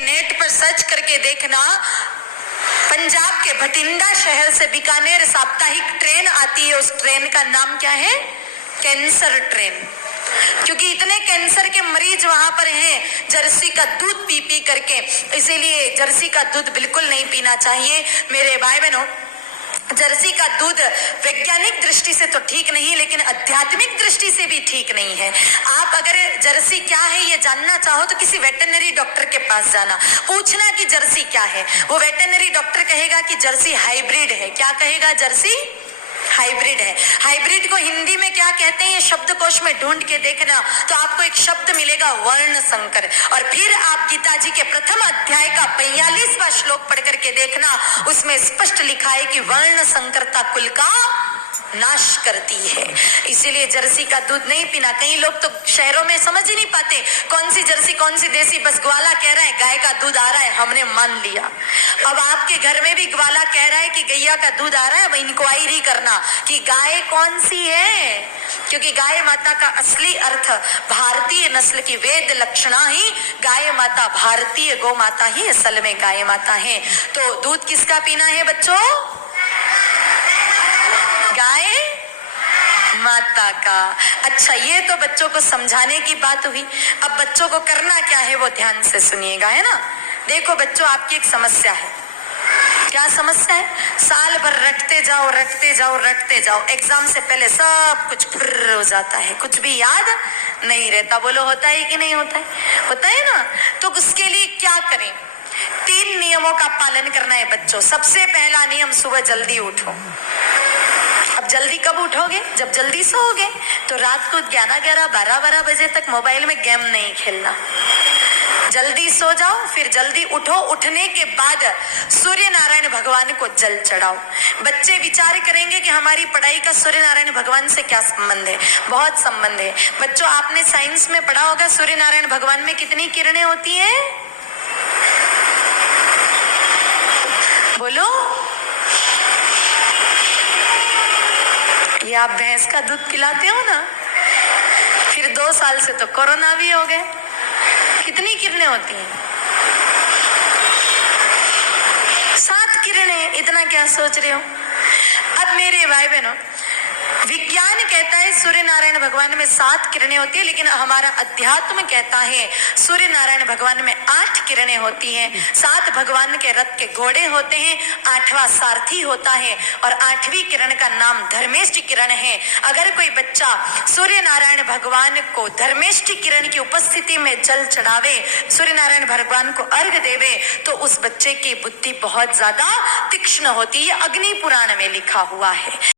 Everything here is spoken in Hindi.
नेट पर सर्च करके देखना, पंजाब के भटिंडा शहर से बीकानेर साप्ताहिक ट्रेन आती है। उस ट्रेन का नाम क्या है? Cancer train. क्योंकि इतने कैंसर के मरीज वहां पर हैं जर्सी का दूध पी पी करके, इसीलिए जर्सी का दूध बिल्कुल नहीं पीना चाहिए मेरे भाई बहनों। जर्सी का दूध वैज्ञानिक दृष्टि से तो ठीक नहीं, लेकिन आध्यात्मिक दृष्टि से भी ठीक नहीं है। आप अगर जर्सी क्या है ये जानना चाहो तो किसी वेटरनरी डॉक्टर के पास जाना, पूछना कि जर्सी क्या है। वो वेटरनरी डॉक्टर कहेगा कि जर्सी हाइब्रिड है। क्या कहेगा? जर्सी हाइब्रिड है। हाइब्रिड को हिंदी में क्या कहते हैं? शब्दकोश में ढूंढ के देखना तो आपको एक शब्द मिलेगा, वर्ण संकर। और फिर आप गीता जी के प्रथम अध्याय का 45वां श्लोक पढ़ करके देखना, उसमें स्पष्ट लिखा है कि वर्ण संकरता कुल का नाश करती है। इसीलिए जर्सी का दूध नहीं पीना। कई लोग तो शहरों में समझ ही नहीं पाते कौन सी जर्सी कौन सी देसी, बस ग्वाला कह रहा है गाय का दूध आ रहा है, हमने मान लिया। अब आपके घर में भी ग्वाला कह रहा है कि गैया का दूध आ रहा है, अब इंक्वायरी करना कि गाय कौन सी है, क्योंकि गाय माता का असली अर्थ भारतीय नस्ल की वेद लक्षणा ही गाय माता, भारतीय गौ माता ही असल में गाय माता है। तो दूध किसका पीना है बच्चों? गाय माता का। अच्छा, ये तो बच्चों को समझाने की बात हुई। अब बच्चों को करना क्या है वो ध्यान से सुनिएगा, है ना। देखो बच्चों, आपकी एक समस्या है। क्या समस्या है? साल भर रटते जाओ रटते जाओ रटते जाओ, एग्जाम से पहले सब कुछ फुर्र हो जाता है, कुछ भी याद नहीं रहता। बोलो होता है कि नहीं होता है? होता है ना। तो उसके लिए क्या करें? 3 नियमों का पालन करना है बच्चों। सबसे पहला नियम, सुबह जल्दी उठो। अब जल्दी कब उठोगे? जब जल्दी सोओगे। तो रात को 11-11, 12-12 बजे तक मोबाइल में गेम नहीं खेलना। जल्दी सो जाओ, फिर जल्दी उठो। उठने के बाद सूर्य नारायण भगवान को जल चढ़ाओ। बच्चे विचार करेंगे कि हमारी पढ़ाई का सूर्य नारायण भगवान से क्या संबंध है? बहुत संबंध है बच्चों। आपने साइंस में पढ़ा होगा सूर्य नारायण भगवान में कितनी किरणें होती हैं? बोलो। ये आप भैंस का दूध पिलाते हो ना, फिर 2 साल से तो कोरोना भी हो गए। कितनी किरणें होती हैं? 7 किरणें। इतना क्या सोच रहे हो? अब मेरे भाई बहनों, विज्ञान कहता है सूर्य नारायण भगवान में 7 किरणें होती है, लेकिन हमारा अध्यात्म कहता है सूर्य नारायण भगवान में 8 किरणें होती हैं। 7 भगवान के रथ के घोड़े होते हैं, 8वां सारथी होता है, और 8वीं किरण का नाम धर्मेष्टि किरण है। अगर कोई बच्चा सूर्य नारायण भगवान को धर्मेष्टि किरण की उपस्थिति में जल चढ़ावे, सूर्य नारायण भगवान को अर्घ देवे, तो उस बच्चे की बुद्धि बहुत ज्यादा तीक्ष्ण होती है। अग्नि पुराण में लिखा हुआ है।